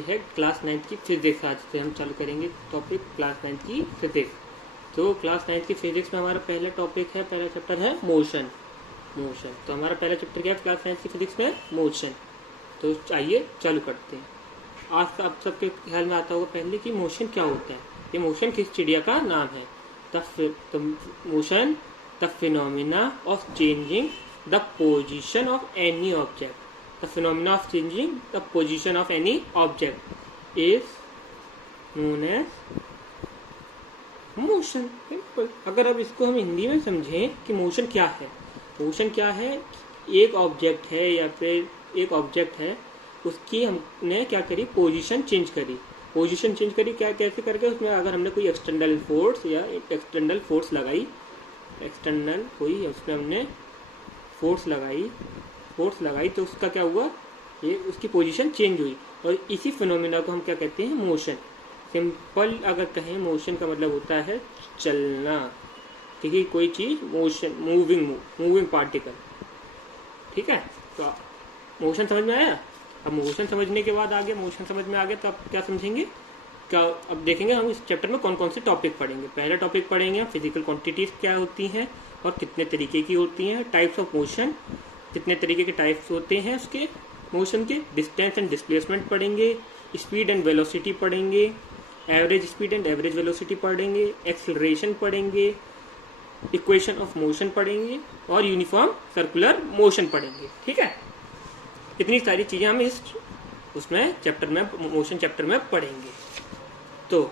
ये है class 9th की फिजिक्स। आज से हम चालू करेंगे टॉपिक क्लास 9th की फिजिक्स। तो क्लास 9th की फिजिक्स में हमारा पहला टॉपिक है, पहला चैप्टर है मोशन। तो हमारा पहला चैप्टर क्या है क्लास 9th की फिजिक्स में? मोशन। तो आइए चालू करते हैं। आज आप सबके ख्याल में आता होगा पहले कि मोशन क्या होता है। ये मोशन किस चिड़िया का नाम है? Motion the phenomena of changing the position of any object. The phenomena of changing the position of any object is known as motion। बिल्कुल। अगर अब इसको हम हिंदी में समझें कि मोशन क्या है, मोशन क्या है? एक ऑब्जेक्ट है या फिर एक ऑब्जेक्ट है, उसकी हमने क्या करी? पोजीशन चेंज करी। पोजीशन चेंज करी क्या, कैसे करके? उसमें अगर हमने कोई एक्सटर्नल फोर्स या एक एक्सटर्नल फोर्स लगाई, एक्सटर्नल कोई उसमें हमने फोर्स लगाई तो उसका क्या हुआ? ये उसकी पोजीशन चेंज हुई। और इसी फिनोमिना को हम क्या कहते हैं? मोशन। सिंपल अगर कहें, मोशन का मतलब होता है चलना। ठीक, कोई चीज मोशन, मूविंग पार्टिकल। ठीक है, तो मोशन समझ में आया। अब मोशन समझने के बाद आगे मोशन समझ में आ गया तो अब क्या समझेंगे? क्या अब देखेंगे हम इस चैप्टर में कौन कौन से टॉपिक पढ़ेंगे। पहला टॉपिक पढ़ेंगे फिजिकल क्वांटिटीज क्या होती हैं और कितने तरीके की होती हैं। टाइप्स ऑफ मोशन, कितने तरीके के टाइप्स होते हैं उसके मोशन के। डिस्टेंस एंड डिस्प्लेसमेंट पढ़ेंगे। स्पीड एंड वेलोसिटी पढ़ेंगे। Average speed and average velocity पढ़ेंगे। एक्सेलरेशन पढ़ेंगे। इक्वेशन ऑफ मोशन पढ़ेंगे और यूनिफॉर्म सर्कुलर मोशन पढ़ेंगे। ठीक है, इतनी सारी चीजें हम इस उसमें चैप्टर में, मोशन चैप्टर में पढ़ेंगे। तो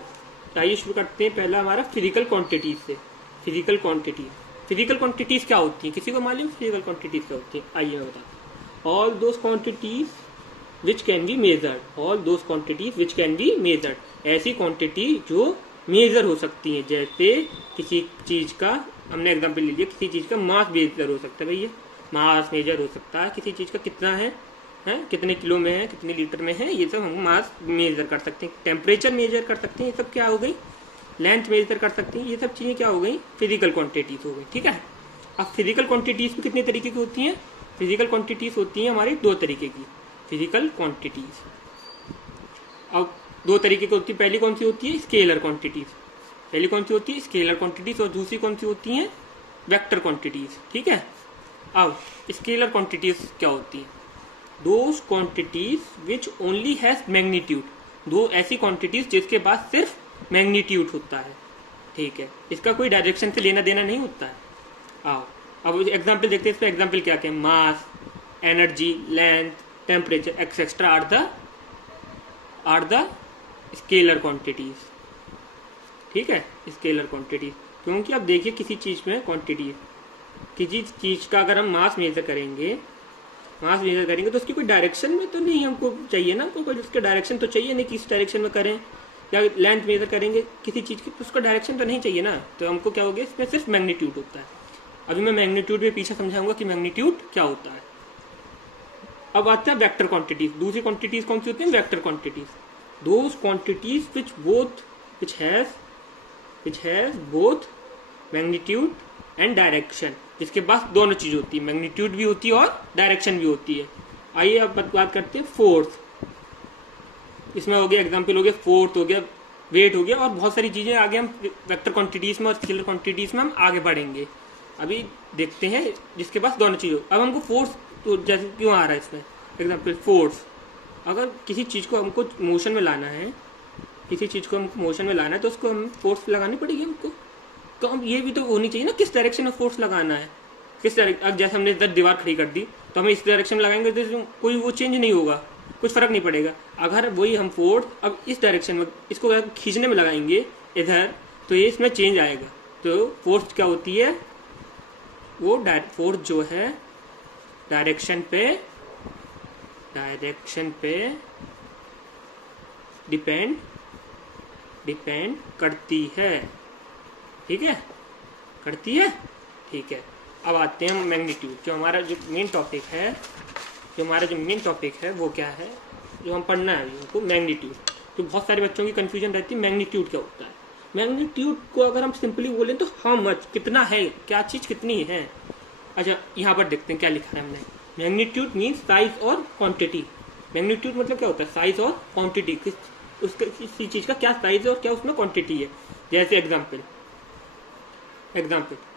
आइए शुरू करते हैं। पहला हमारा फिजिकल क्वांटिटीज से। फिजिकल क्वांटिटीज क्या होती है? किसी को मालूम फिजिकल क्वांटिटीज क्या होती है? आइए मैं बताता हूँ। All those quantities which can be measured. All those quantities which can be measured. ऐसी क्वांटिटी जो मेजर हो सकती है। जैसे किसी चीज का, हमने एग्जांपल ले लिया, किसी चीज का मास मेजर हो सकता है। भैया मास मेजर हो सकता है किसी चीज का, कितना है, कितने किलो में है, कितने लीटर में है, ये सब हम मास मेजर कर सकते हैं। टेम्परेचर मेजर कर सकते हैं। ये सब क्या हो गई? लेंथ मेजर कर सकते हैं। ये सब चीजें क्या हो गई? फिजिकल क्वांटिटीज हो गई। ठीक है, अब फिजिकल क्वांटिटीज भी कितने तरीके की होती हैं? फिजिकल क्वांटिटीज होती हैं हमारी दो तरीके की फिजिकल क्वांटिटीज। अब दो तरीके की होती है। पहली कौन सी होती है? Scalar quantities. पहली कौन सी होती है? Scalar quantities. और दूसरी कौन सी होती है? Vector quantities. ठीक है, अब स्केलर क्वांटिटीज क्या होती है? Those quantities which only has magnitude. दो ऐसी क्वांटिटीज जिसके पास सिर्फ मैग्नीट्यूड होता है। ठीक है, इसका कोई डायरेक्शन से लेना देना नहीं होता है। आओ अब एग्जांपल देखते हैं। इसमें एग्जांपल क्या क्या है? Mass, energy, length, temperature etcetera are the scalar quantities. ठीक है, स्केलर क्वांटिटीज। क्योंकि अब देखिए किसी चीज में क्वांटिटी, किसी चीज का अगर हम मास मेजर करेंगे तो उसकी कोई डायरेक्शन में तो नहीं हमको चाहिए ना, कोई उसके डायरेक्शन तो चाहिए नहीं, किस डायरेक्शन में करें। या लेंथ मेजर करेंगे किसी चीज की तो उसका डायरेक्शन तो नहीं चाहिए ना, तो हमको क्या हो गया? इसमें सिर्फ मैग्नीट्यूड होता है। अभी मैं मैग्नीट्यूड में पीछे समझाऊंगा कि मैग्नीट्यूड क्या होता है। अब आता है वेक्टर क्वांटिटीज। दूसरी क्वांटिटीज कौन सी होती है? Vector quantities. Those quantities which has both magnitude and direction. जिसके पास दोनों चीज होती है, मैग्नीट्यूड भी होती है और डायरेक्शन भी होती है। आइए अब बात करते हैं फोर्स। इसमें हो गया एग्जांपल, हो गया फोर्स, हो गया वेट, हो गया और बहुत सारी चीजें आगे हम वेक्टर क्वांटिटीज में और स्केलर क्वांटिटीज में हम आगे बढ़ेंगे। अभी देखते हैं जिसके पास दोनों चीज हो। अब हमको फोर्स तो जैसे क्यों आ रहा है इसमें एग्जांपल? फोर्स, अगर किसी चीज को हमको मोशन में लाना है, तो उसको हम फोर्स लगानी पड़ेगी हमको। तो हम ये भी तो होनी चाहिए ना, किस डायरेक्शन में फोर्स लगाना है, किस डायरेक्शन। अब जैसे हमने इधर दीवार खड़ी कर दी तो हमें इस डायरेक्शन में लगाएंगे तो कोई वो चेंज नहीं होगा, कुछ फर्क नहीं पड़ेगा। अगर वही हम फोर्स अब इस डायरेक्शन में, इसको खींचने में लगाएंगे इधर, तो ये इसमें चेंज आएगा। तो फोर्स क्या होती है? वो फोर्स जो है डायरेक्शन पे डिपेंड करती है। ठीक है, करती है। ठीक है, अब आते हैं मैग्नीट्यूड। जो हमारा जो मेन टॉपिक है वो क्या है, जो हम पढ़ना है हमको? मैग्नीट्यूड। तो बहुत सारे बच्चों की कंफ्यूजन रहती है, मैग्नीट्यूड क्या होता है। मैग्नीट्यूड को अगर हम सिंपली बोलें तो हाउ मच, कितना है, क्या चीज कितनी है। अच्छा, यहाँ पर देखते हैं क्या लिखा है हमने। मैग्नीट्यूड मीन्स साइज और क्वांटिटी। मैग्नीट्यूड मतलब क्या होता है, साइज और क्वांटिटी, उसका किसी चीज का क्या साइज और क्या उसमें क्वांटिटी है। जैसे एग्जाम्पल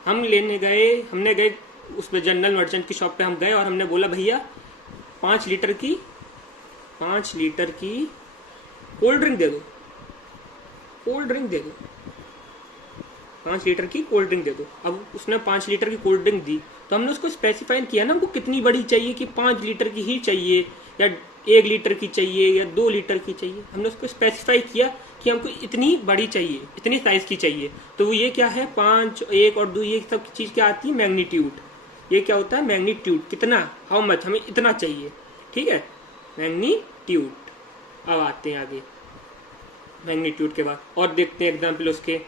हमने गए उस पर जनरल मर्चेंट की शॉप पे हम गए और हमने बोला भैया 5 लीटर की कोल्ड ड्रिंक दे दो, 5 लीटर की कोल्ड ड्रिंक दे दो। अब उसने 5 लीटर की कोल्ड ड्रिंक दी, तो हमने उसको स्पेसिफाई किया ना हमको कितनी बड़ी चाहिए, कि 5 लीटर की ही चाहिए या 1 लीटर की चाहिए या 2 लीटर की चाहिए। हमने उसको स्पेसिफाई किया कि हमको इतनी बड़ी चाहिए, इतनी साइज की चाहिए। तो वो ये क्या है, 5, 1 और 2, ये सब चीज क्या आती है, मैग्नीट्यूड। ये क्या होता है, मैग्नीट्यूड, कितना, हाउ मच, हमें इतना चाहिए, ठीक है, मैग्नीट्यूड। अब आते हैं आगे मैग्नीट्यूड के बाद, और देखते हैं एग्जाम्पल इसके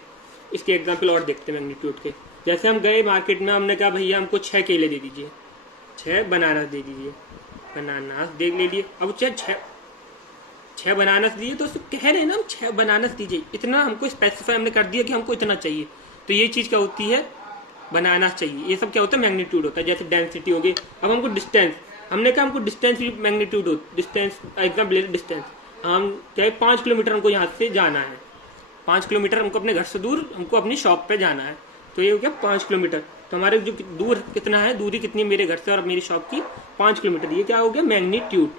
एग्जाम्पल और देखते हैं मैग्नीट्यूड के। जैसे हम गए मार्केट में, हमने कहा भैया हमको 6 केले दे दीजिए, 6 बनानास दे दीजिए, बनानास ले लिए। अब 6 बनानास दिए, तो कह रहे हैं ना हम 6 बनानास दीजिए, इतना हमको स्पेसिफाई हमने कर दिया कि हमको इतना चाहिए। तो ये चीज़ क्या होती है, बनानास चाहिए। ये सब क्या होता है, मैग्नीट्यूड होता है। जैसे डेंसिटी हो गई। अब हमको डिस्टेंस, हमने कहा हमको डिस्टेंस भी मैग्नीट्यूड हो, डिस्टेंस एग्जाम्पल डिस्टेंस, हम चाहे 5 किलोमीटर हमको यहाँ से जाना है, 5 किलोमीटर हमको अपने घर से दूर हमको अपनी शॉप पे जाना है, तो ये हो गया 5 किलोमीटर। तो हमारे जो दूर कितना है, दूरी कितनी मेरे घर से और मेरी शॉप की, 5 किलोमीटर। ये क्या हो गया, मैग्नीट्यूड।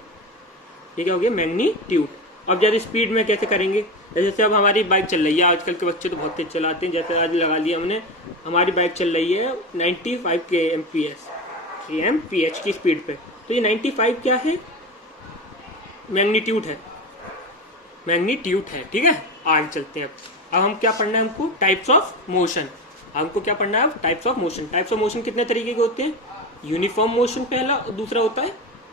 ये क्या हो गया, मैग्नीट्यूड। अब जैसे स्पीड में कैसे करेंगे, जैसे अब हमारी बाइक चल रही है, आजकल के बच्चे तो बहुत तेज चलाते हैं, जैसे आज लगा लिया हमने, हमारी बाइक चल रही है 95 kmph की स्पीड पे। तो ये 95 क्या है, मैग्नीट्यूड है, ठीक है। आगे चलते हैं। अब हम क्या पढ़ना है, हमको टाइप्स ऑफ मोशन। हमको क्या पढ़ना है, types of motion. Types of motion कितने तरीके के होते हैं, यूनिफॉर्म मोशन पहला, दूसरा होता है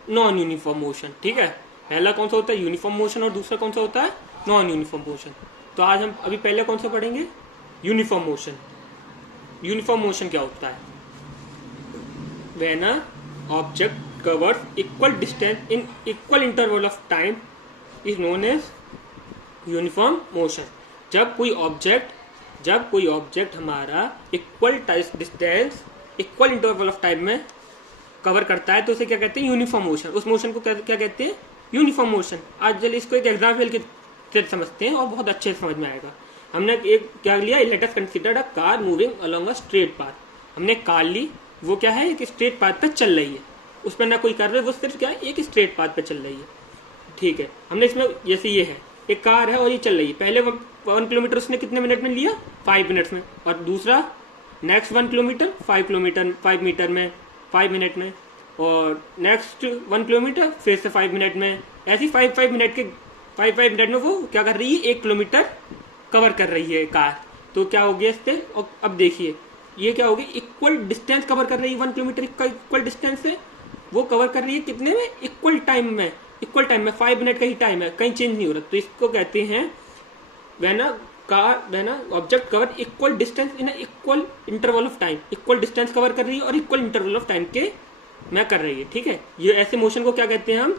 नॉन यूनिफॉर्म मोशन, ठीक है। पहला कौन सा होता है, यूनिफॉर्म मोशन, और दूसरा कौन सा होता है, नॉन यूनिफॉर्म मोशन। तो आज हम अभी पहले कौन सा पढ़ेंगे, यूनिफॉर्म मोशन। यूनिफॉर्म मोशन क्या होता है, when a object covers equal distance in equal interval of time is known as uniform motion. जब कोई ऑब्जेक्ट हमारा equal distance equal interval of time में कवर करता है, तो उसे क्या कहते हैं, यूनिफॉर्म मोशन। उस मोशन को क्या कहते हैं, यूनिफॉर्म मोशन। आज चलिए इसको एक एग्जाम्पल के से समझते हैं और बहुत अच्छे से समझ में आएगा। हमने एक क्या लिया, let us consider a car moving along a straight path. हमने कार ली, वो क्या है, एक स्ट्रेट पाथ पे चल रही है, उस पर ना कोई कर रहा है, वो सिर्फ क्या है, एक स्ट्रेट पाथ पे चल रही है, ठीक है। हमने इसमें जैसे ये है, एक कार है और ये चल रही है, पहले 1 किलोमीटर उसने कितने मिनट में लिया, 5 मिनट्स में, और दूसरा नेक्स्ट 1 किलोमीटर 5 मीटर में 5 मिनट में, और नेक्स्ट 1 किलोमीटर फिर से 5 मिनट में। ऐसी 5 मिनट में वो क्या कर रही है, 1 किलोमीटर कवर कर रही है कार। तो क्या हो गया इससे, और अब देखिए ये क्या हो गया, इक्वल डिस्टेंस कवर कर रही है, 1 किलोमीटर का इक्वल डिस्टेंस है, वो कवर कर रही है कितने में, इक्वल टाइम में 5 मिनट का ही टाइम है, कहीं चेंज नहीं हो रहा। तो इसको कहते हैं when a object cover equal distance in equal interval of time. Equal distance cover कर रही है और इक्वल इंटरवल ऑफ टाइम के में कर रही है, ठीक है। ये ऐसे मोशन को क्या कहते हैं हम,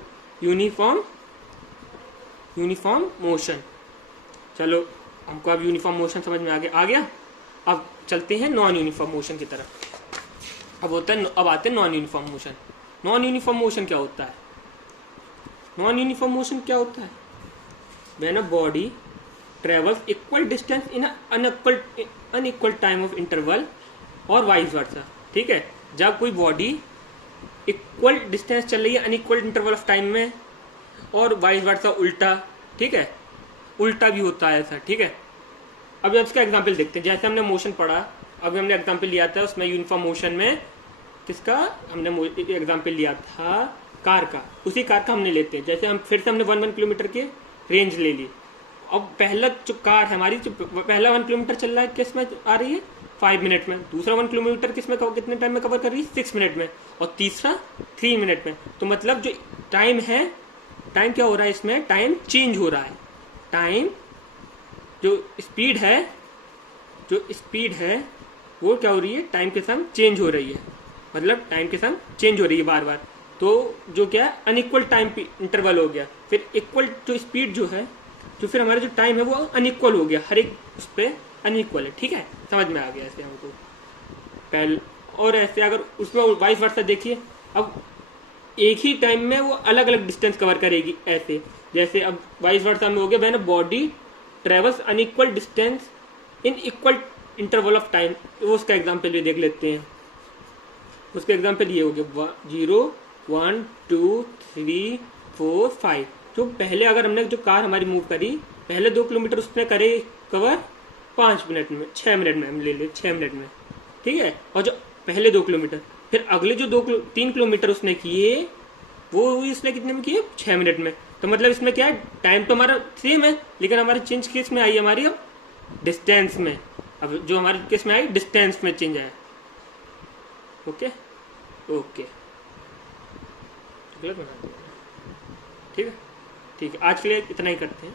यूनिफॉर्म मोशन। चलो हमको अब यूनिफॉर्म मोशन समझ में आ गया। अब चलते हैं नॉन यूनिफॉर्म मोशन की तरफ। अब आते हैं non uniform motion. Non uniform motion क्या होता है, नॉन यूनिफॉर्म मोशन क्या होता है, when a body travels equal distance in unequal time of interval और वाइस वर्सा, ठीक है। जब कोई बॉडी इक्वल डिस्टेंस चल रही है अनइक्वल इंटरवल ऑफ टाइम में, और वाइस वर्सा उल्टा, ठीक है, उल्टा भी होता है ऐसा, ठीक है। अब इसका एग्जाम्पल देखते हैं। जैसे हमने मोशन पढ़ा, अभी हमने एग्जाम्पल लिया था उसमें यूनिफॉर्म मोशन में, किसका हमने एग्जाम्पल लिया था, कार का। उसी कार का हमने लेते हैं। जैसे हम फिर से हमने 1 किलोमीटर के रेंज ले ली। अब पहला जो कार है हमारी, जो पहला 1 किलोमीटर चल रहा है, किस में आ रही है, 5 मिनट में। दूसरा 1 किलोमीटर किसमें कितने टाइम में कवर कर रही है, 6 मिनट में, और तीसरा 3 मिनट में। तो मतलब जो टाइम है, टाइम क्या हो रहा है इसमें, टाइम चेंज हो रहा है। टाइम जो स्पीड है वो क्या हो रही है, टाइम के संग चेंज हो रही है, मतलब टाइम के संग चेंज हो रही है बार बार। तो जो क्या है, अनइक्वल टाइम इंटरवल हो गया। फिर इक्वल जो स्पीड जो है, जो फिर हमारा जो टाइम है वो अनइक्वल हो गया, हर एक उस पर अनइक्वल है, ठीक है। समझ में आ गया ऐसे हमको पहले। और ऐसे अगर उसमें वाइस वर्सा देखिए, अब एक ही टाइम में वो अलग अलग डिस्टेंस कवर करेगी ऐसे। जैसे अब 22 वर्षा में हो गया when body travels unequal distance in equal interval of time. उसका एग्जाम्पल भी देख लेते हैं। उसका एग्जाम्पल ये हो गया 0 1 2 3 4 5। जो पहले अगर हमने जो कार हमारी मूव करी, पहले 2 किलोमीटर उसने करे कवर 5 मिनट में, 6 मिनट में हम ले ले 6 मिनट में, ठीक है। और जो पहले 2 किलोमीटर, फिर अगले जो 3 किलोमीटर उसने किए वो इसने कितने में किए, 6 मिनट में। तो मतलब इसमें क्या है, टाइम तो हमारा सेम है लेकिन हमारी चेंज किस में आई, हमारी अब डिस्टेंस में। अब जो हमारे किस में आई, डिस्टेंस में चेंज आया। ओके ओके ठीक है ठीक है, आज के लिए इतना ही करते हैं।